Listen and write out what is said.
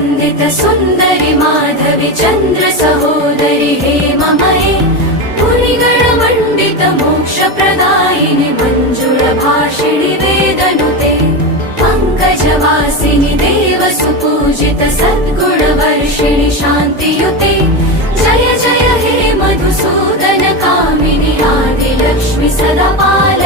वन्दित सुन्दरि माधवि चन्द्र सहोदरि हेममये मुनिगणमण्डित मोक्षप्रदायिनि मञ्जुळभाषिणि वेदनुते पङ्कजवासिनि देव सुपूजित सद्गुणवर्षिणि शान्तियुते जय जय हे मधुसूदन कामिनि आदिलक्ष्मि सदा पालय।